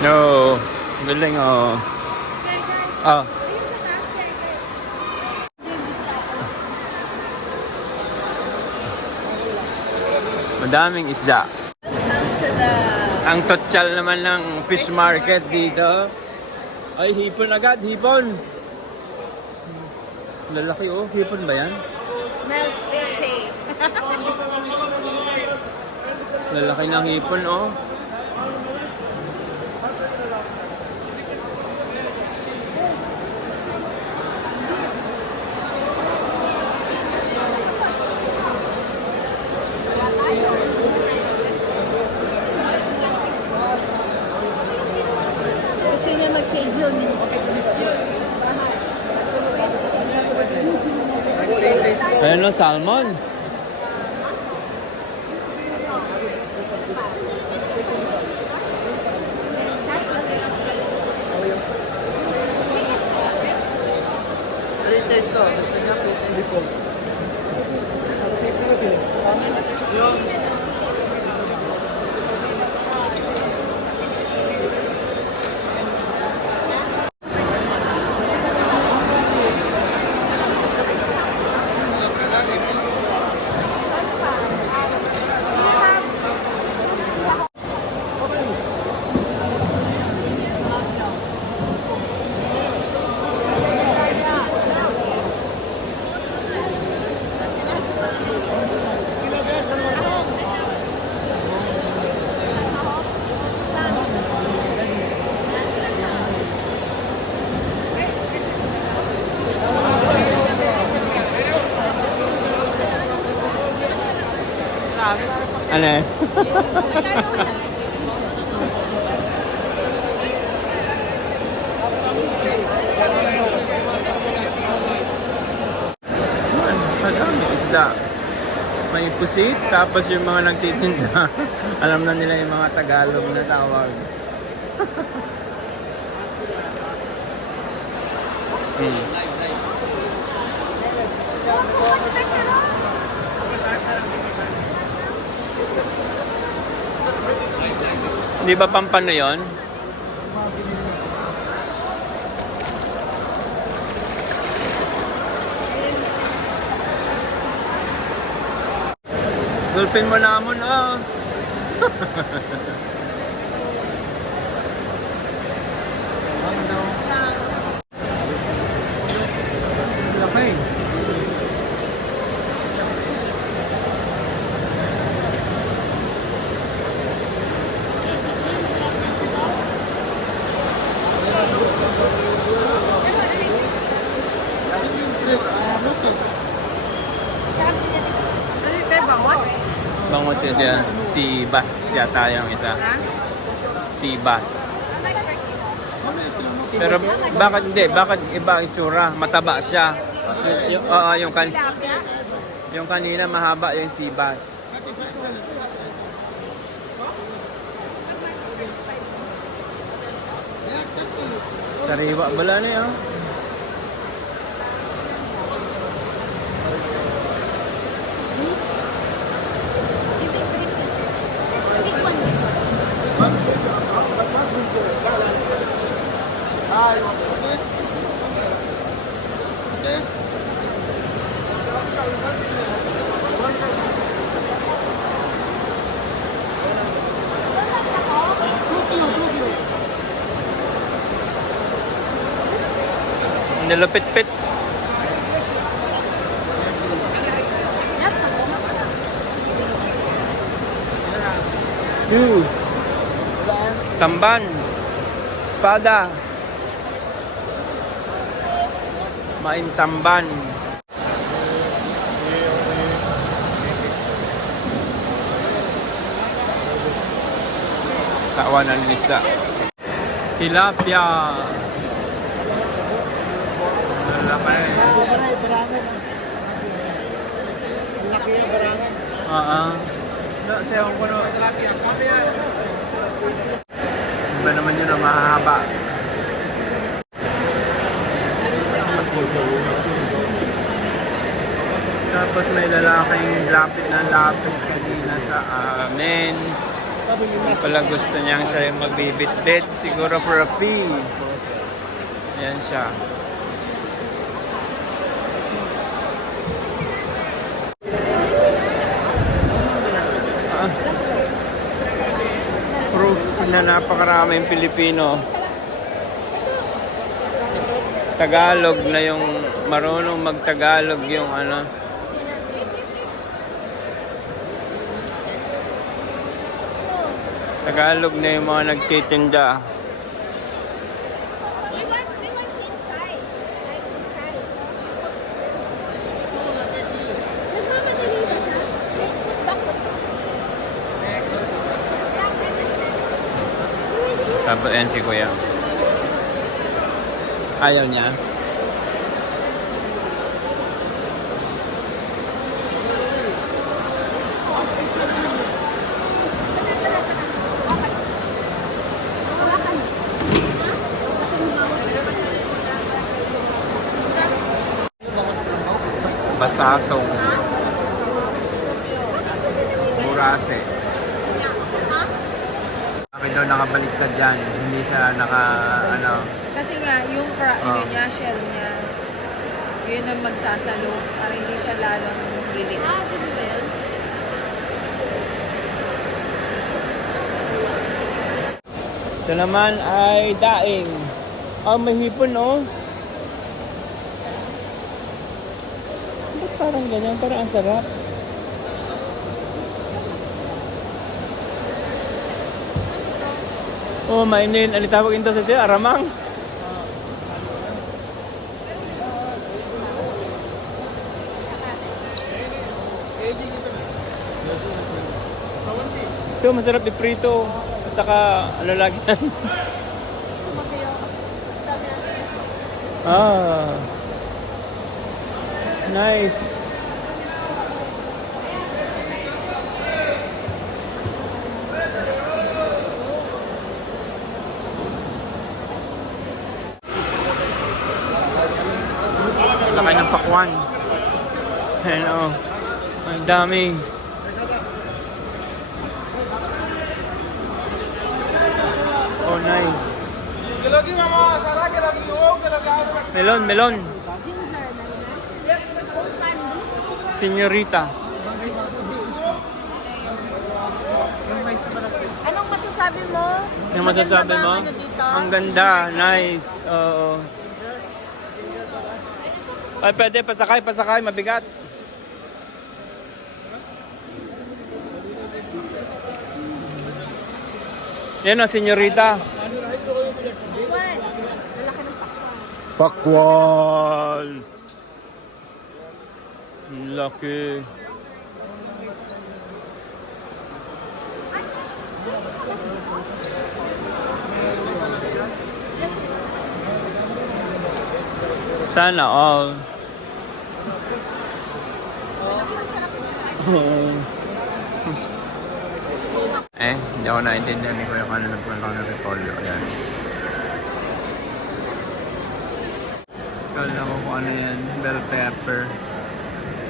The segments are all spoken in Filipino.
No. Galing oh. Ah. Madaming isda. Ang totsal naman ng fish market dito. Ay, hipon agad, hipon. Lalaki oh, hipon ba yan? Smells fishy. Lalaki ng hipon oh. Gusto niya mag-Cajun. Ayun no, salmon. Pre-taste to. Gusto niya pre-taste. Ano eh? Madami isda. May pusit, tapos yung mga nagtitinda. Alam na nila yung mga Tagalog na tawag. Di ba Pampano yun? Gulpin mo namon ah. Laki. Bangos yun yan. Si Bass yata yung isa. Si Bass. Pero bakit hindi? Bakit iba ang itsura? Mataba siya. Yung kanina mahaba yung si Bass. Sariwa bala na yun. Nilapit-pit. Tamban. Espada. Maintamban. Tawanan ng isda. Tilapia. Laki. Laki yung barangan. Sewang ko no. Iba naman yun ang mahahaba. Tapos may lalaking lapit na lapit kanina sa amin. Pala gusto niyang siya yung magbibit-bit. Siguro for a fee. Ayan siya. Proof na napakaraming Pilipino. Tagalog na yung marunong mag-Tagalog yung ano. Tagalog na yung mga nagtitinda. We want same size. Like this size. Nagmamadali ba na? Put back. Tapos yan si Kuya. Ayaw niya. Basasong. Burase. Bakit daw nakabaliktad dyan? Hindi siya ano. Kasi nga, yung Oh. niya, shell niya, yun ang magsasalo para hindi siya lalong gilid. Ito naman ay daing. May hipon, oh. Ba't parang ganyan? Parang ang sarap. Oh, mainin. Ano tawag ito sa tiyo? Aramang? Ito, masarap iprito. At saka, ano lagi yan? Nice. Laki ng pakwan. Ayan, oh. Ang dami. Oh, nice. Melon, melon. Senyorita. Anong masasabi mo? Yung masasabi Maganda ba mo? ang ano dito? Ang ganda. Nice. Oo. Ay, pwede. Pasakay, pasakay. Mabigat. Yan o, senyorita. Lalaki ng pakwan. Pakwan. Laki. Sana all. Hindi ako naintindihan ni Kuya kung ano nagpunta ko ng repolyo. Ayan. Kala ko kung ano yan. Bell pepper.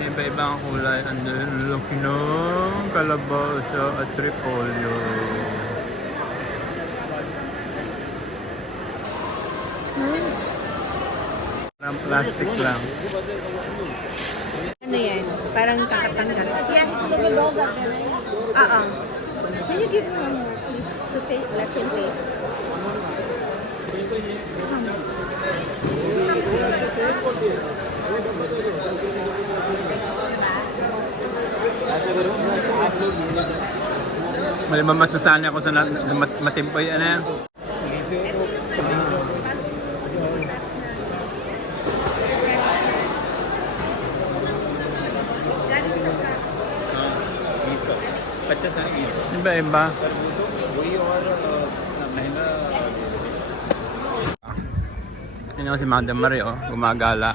Iba-iba ang kulay. Andun, laki ng kalabasa at repolyo. Nice. Parang plastic lang. Ano yan? Parang kakatanggal. Yes, look at those up there. Can you give me one more, please, to taste, let him taste? May mamatasan ako sa matimpoy. Ano yan? Iba-iba. Yun ako si Madam Marie, oh, gumagala.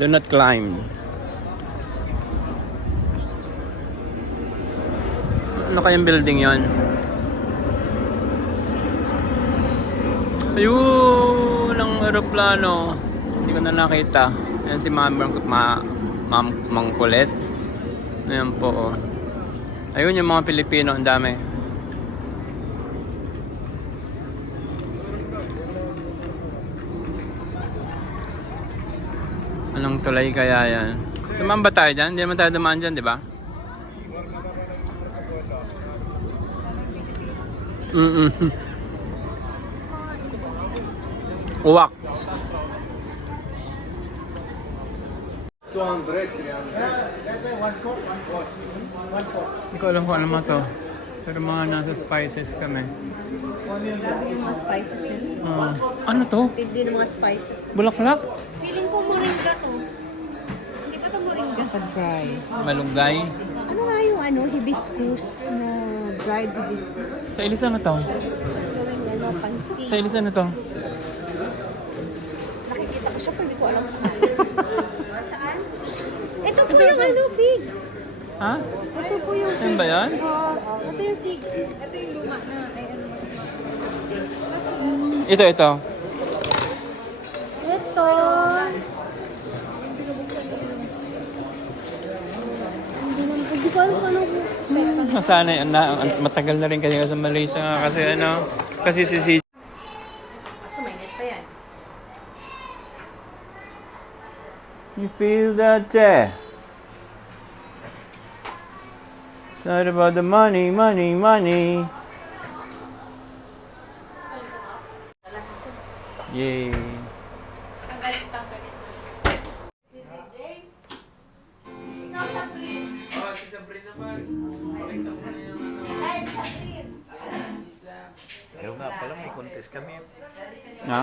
Do not climb. Ano kayang building yon? Ayun, ang aeroplano. Hindi ko na nakita. Ayan si Mama Mangkulit. Ayan po, oh. Ayun yung mga Pilipino, ang dami. Anong tulay kaya yan? Dumaan ba tayo dyan? Hindi naman tayo dumaan dyan, di ba? Uwak. 200, 300. Hindi ko alam kung ano mo to. Pero mga nasa spices kami. Grabe yung mga spices nila. Ano to? Hindi ng mga spices. Bulaklak? Feeling ko moringa to. Hindi ba to moringa? Naka-dry. Malunggay? Ano nga yung ano, hibiscus na dried hibiscus? Sa ilis ano to? Gawing ano, panty. Sa ilis ano to? Nakikita ko siya pero hindi ko alam kung ano. Saan? Ito po yung ano, fig. Ha? Ito po yung Yan ba yan? Ito yung fig. Ito yung luma na. Ay, ano mas Ito. Ito. Hindi ko alam kung anong pepper. Masanay, matagal na rin kasi sa Malaysia nga kasi ano, kasi si Kaso mainit pa yan. You feel that, yeah? It's not about the money, money, money. Yay. Ayaw nga pala, may contest kami. Ha?